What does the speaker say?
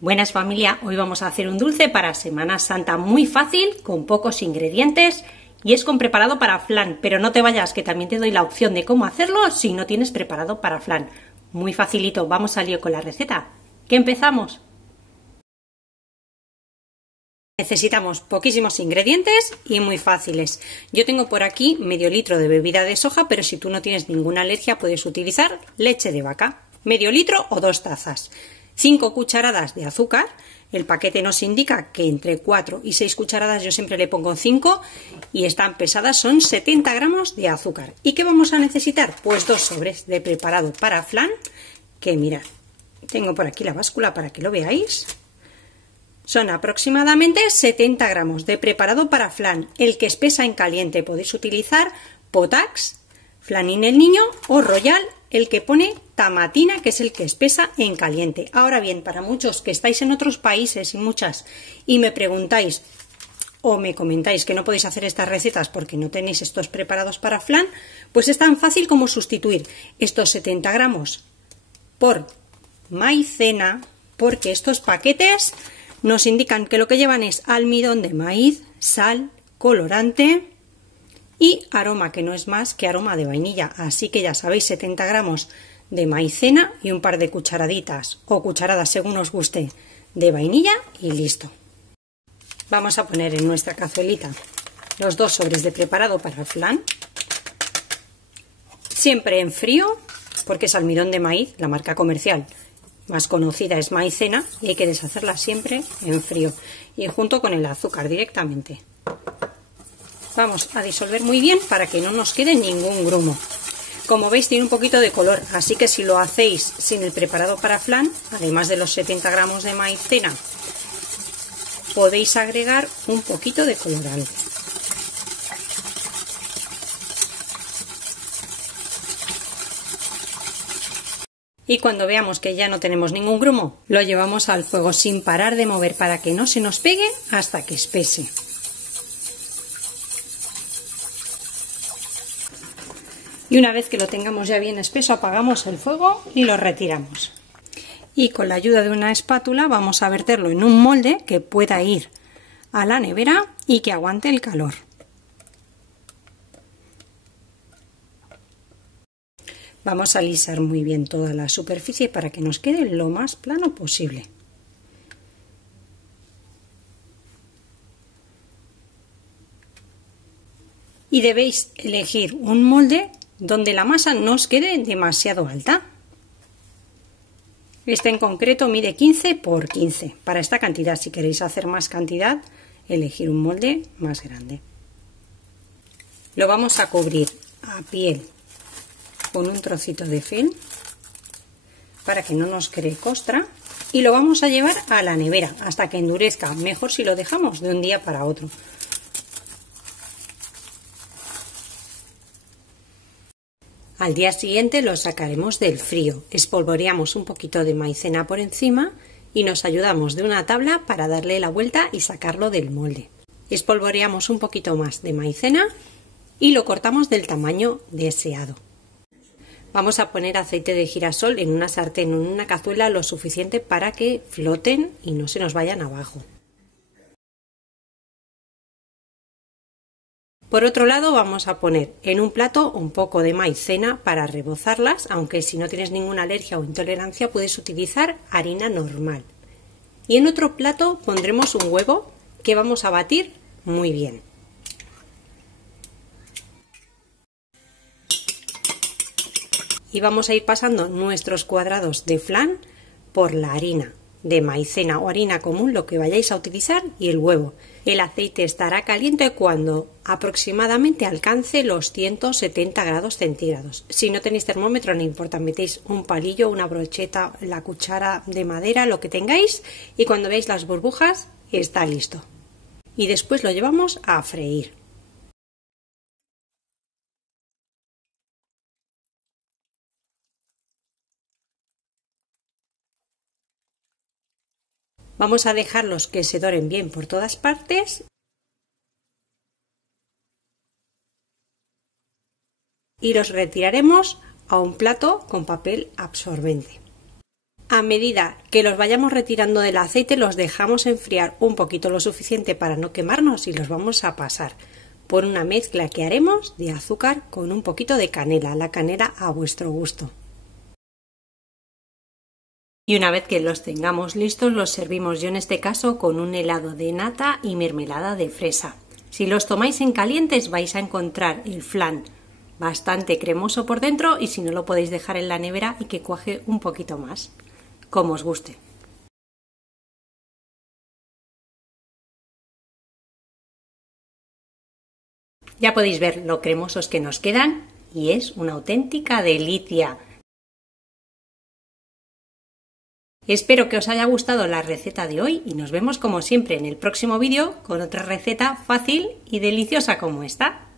Buenas familia, hoy vamos a hacer un dulce para Semana Santa muy fácil, con pocos ingredientes y es con preparado para flan, pero no te vayas que también te doy la opción de cómo hacerlo si no tienes preparado para flan. Muy facilito, vamos al lío con la receta. ¿Qué empezamos? Necesitamos poquísimos ingredientes y muy fáciles. Yo tengo por aquí medio litro de bebida de soja, pero si tú no tienes ninguna alergia puedes utilizar leche de vaca, medio litro o 2 tazas. 5 cucharadas de azúcar, el paquete nos indica que entre 4 y 6 cucharadas, yo siempre le pongo 5 y están pesadas, son 70 gramos de azúcar. ¿Y qué vamos a necesitar? Pues 2 sobres de preparado para flan, que mirad, tengo por aquí la báscula para que lo veáis. Son aproximadamente 70 gramos de preparado para flan, el que espesa en caliente. Podéis utilizar Potax, Flanín el Niño o Royal, el que pone Tamatina, que es el que espesa en caliente. Ahora bien, para muchos que estáis en otros países y me preguntáis o me comentáis que no podéis hacer estas recetas porque no tenéis estos preparados para flan, pues es tan fácil como sustituir estos 70 gramos por maicena, porque estos paquetes nos indican que lo que llevan es almidón de maíz, sal, colorante y aroma, que no es más que aroma de vainilla. Así que ya sabéis, 70 gramos de maicena y un par de cucharaditas o cucharadas según os guste de vainilla y listo. Vamos a poner en nuestra cazuelita los 2 sobres de preparado para el flan, siempre en frío porque es almidón de maíz, la marca comercial más conocida es maicena y hay que deshacerla siempre en frío y junto con el azúcar directamente. Vamos a disolver muy bien para que no nos quede ningún grumo. Como veis tiene un poquito de color, así que si lo hacéis sin el preparado para flan, además de los 70 gramos de maicena, podéis agregar un poquito de colorante. Y cuando veamos que ya no tenemos ningún grumo, lo llevamos al fuego sin parar de mover para que no se nos pegue hasta que espese. Y una vez que lo tengamos ya bien espeso, apagamos el fuego y lo retiramos. Y con la ayuda de una espátula vamos a verterlo en un molde que pueda ir a la nevera y que aguante el calor. Vamos a alisar muy bien toda la superficie para que nos quede lo más plano posible. Y debéis elegir un molde donde la masa no os quede demasiado alta. Este en concreto mide 15 por 15. Para esta cantidad, si queréis hacer más cantidad, elegir un molde más grande. Lo vamos a cubrir a piel con un trocito de film para que no nos cree costra y lo vamos a llevar a la nevera hasta que endurezca. Mejor si lo dejamos de un día para otro. Al día siguiente lo sacaremos del frío, espolvoreamos un poquito de maicena por encima y nos ayudamos de una tabla para darle la vuelta y sacarlo del molde. Espolvoreamos un poquito más de maicena y lo cortamos del tamaño deseado. Vamos a poner aceite de girasol en una sartén o en una cazuela lo suficiente para que floten y no se nos vayan abajo. Por otro lado vamos a poner en un plato un poco de maicena para rebozarlas, aunque si no tienes ninguna alergia o intolerancia puedes utilizar harina normal. Y en otro plato pondremos un huevo que vamos a batir muy bien. Y vamos a ir pasando nuestros cuadrados de flan por la harina de maicena o harina común, lo que vayáis a utilizar, y el huevo. El aceite estará caliente cuando aproximadamente alcance los 170 grados centígrados. Si no tenéis termómetro no importa, metéis un palillo, una brocheta, la cuchara de madera, lo que tengáis, y cuando veáis las burbujas está listo. Y después lo llevamos a freír. Vamos a dejarlos que se doren bien por todas partes y los retiraremos a un plato con papel absorbente. A medida que los vayamos retirando del aceite, los dejamos enfriar un poquito, lo suficiente para no quemarnos, y los vamos a pasar por una mezcla que haremos de azúcar con un poquito de canela, la canela a vuestro gusto. Y una vez que los tengamos listos, los servimos, yo en este caso con un helado de nata y mermelada de fresa. Si los tomáis en calientes vais a encontrar el flan bastante cremoso por dentro, y si no, lo podéis dejar en la nevera y que cuaje un poquito más, como os guste. Ya podéis ver lo cremosos que nos quedan y es una auténtica delicia. Espero que os haya gustado la receta de hoy y nos vemos como siempre en el próximo vídeo con otra receta fácil y deliciosa como esta.